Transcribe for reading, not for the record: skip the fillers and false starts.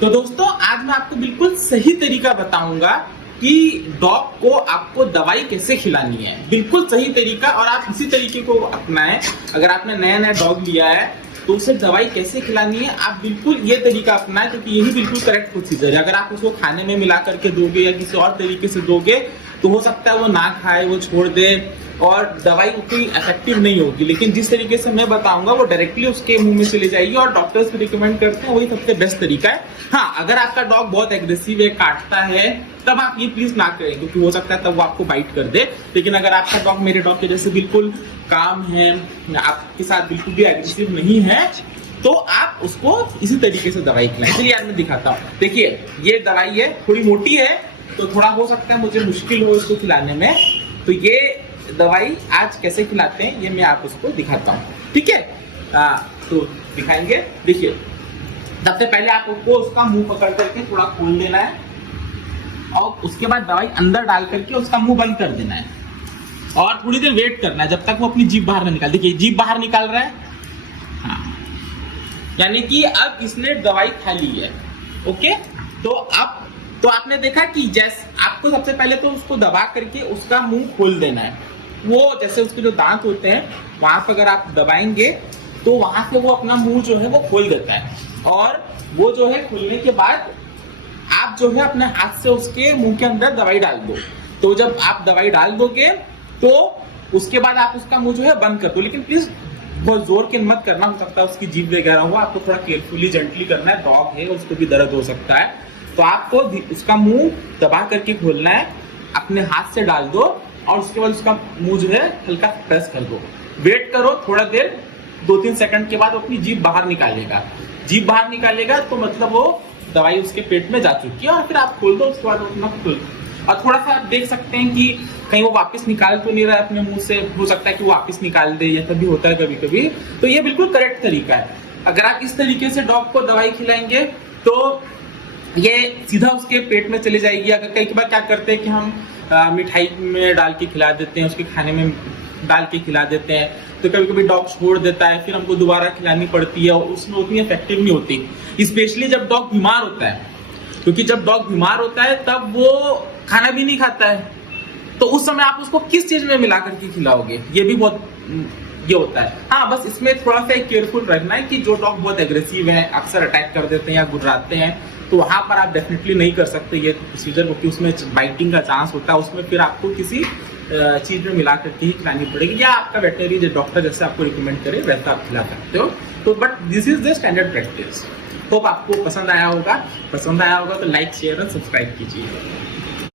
तो दोस्तों आज मैं आपको बिल्कुल सही तरीका बताऊंगा कि डॉग को आपको दवाई कैसे खिलानी है। बिल्कुल सही तरीका, और आप इसी तरीके को अपनाएं। अगर आपने नया नया डॉग लिया है तो उसे दवाई कैसे खिलानी है, आप बिल्कुल ये तरीका अपनाएं, क्योंकि यही बिल्कुल करेक्ट प्रोसीजर है। अगर आप उसको खाने में मिला करके दोगे या किसी और तरीके से दोगे तो हो सकता है वो ना खाए, वो छोड़ दे और दवाई उतनी इफेक्टिव नहीं होगी। लेकिन जिस तरीके से मैं बताऊंगा वो डायरेक्टली उसके मुंह में चले जाएगी, और डॉक्टर्स भी रिकमेंड करते हैं वही सबसे बेस्ट तरीका है। हाँ, अगर आपका डॉग बहुत एग्रेसिव है, काटता है, तब आप ये प्लीज ना करें, क्योंकि हो सकता है तब वो आपको बाइट कर दे। लेकिन अगर आपका डॉग मेरे डॉग के जैसे बिल्कुल काम है, आपके साथ बिल्कुल भी एग्रेसिव नहीं है, तो आप उसको इसी तरीके से दवाई खिलाएं। चलिए आज मैं दिखाता हूँ। देखिए ये दवाई है, थोड़ी मोटी है तो थोड़ा हो सकता है मुझे मुश्किल हो इसको खिलाने में। तो ये दवाई आज कैसे खिलाते हैं ये मैं आप उसको दिखाता हूँ, ठीक है। तो दिखाएंगे। देखिए सबसे पहले आपको उसका मुंह पकड़ करके थोड़ा खोल देना है, और उसके बाद दवाई अंदर डाल करके उसका मुंह बंद कर देना है, और थोड़ी देर वेट करना है जब तक वो अपनी जीभ बाहर न निकाल। देखिए जीभ बाहर निकाल रहा है, हाँ, यानी कि अब इसने दवाई खा ली है। ओके, तो अब तो आपने देखा कि जैसे आपको सबसे पहले तो उसको दबा करके उसका मुंह खोल देना है। वो जैसे उसके जो दांत होते हैं वहां पर अगर आप दबाएंगे तो वहां से वो अपना मुंह जो है वो खोल देता है, और वो जो है खोलने के बाद आप जो है अपने हाथ से उसके मुंह के अंदर दवाई डाल दो। तो जब आप दवाई डाल दोगे तो उसके बाद आप उसका मुंह जो है बंद कर दो। लेकिन प्लीज बहुत जोर के मत करना, हो सकता है उसकी जीभ वगैरह हो, आपको थोड़ा केयरफुली जेंटली करना है। डॉग है, उसको भी दर्द हो सकता है, तो आपको उसका मुंह दबा करके खोलना है, अपने हाथ से डाल दो, और उसके बाद उसका मुंह जो है हल्का प्रेस कर दो। वेट करो थोड़ा देर, 2-3 सेकंड के बाद अपनी जीभ बाहर निकालेगा। जीभ बाहर निकालेगा तो मतलब वो दवाई उसके पेट में जा चुकी है, और फिर आप खोल दो। उसके बाद अपना खोल, और थोड़ा सा आप देख सकते हैं कि कहीं वो वापस निकाल तो नहीं रहा है अपने मुंह से। हो सकता है कि वो वापस निकाल दे, या कभी होता है कभी कभी। तो ये बिल्कुल करेक्ट तरीका है। अगर आप इस तरीके से डॉग को दवाई खिलाएंगे तो ये सीधा उसके पेट में चली जाएगी। अगर कई बार क्या करते हैं कि हम मिठाई में डाल के खिला देते हैं, उसके खाने में डाल के खिला देते हैं, तो कभी कभी डॉग छोड़ देता है, फिर हमको दोबारा खिलानी पड़ती है, और उसमें उतनी इफेक्टिव नहीं होती। स्पेशली जब डॉग बीमार होता है, क्योंकि जब डॉग बीमार होता है तब वो खाना भी नहीं खाता है, तो उस समय आप उसको किस चीज में मिला करके खिलाओगे, ये भी बहुत ये होता है। हाँ, बस इसमें थोड़ा सा केयरफुल रखना है कि जो डॉग बहुत एग्रेसिव है, अक्सर अटैक कर देते हैं या गुर्राते हैं, तो वहां पर आप डेफिनेटली नहीं कर सकते ये प्रोसीजर, क्योंकि उसमें बाइटिंग का चांस होता है। उसमें फिर आपको किसी चीज में मिला करके ही खिलानी पड़ेगी, या आपका वेटनरी डॉक्टर जैसे आपको रिकमेंड करे वैसा आप खिला सकते हो। तो but this is the standard practice. Hope आपको पसंद आया होगा तो लाइक, शेयर और सब्सक्राइब कीजिए।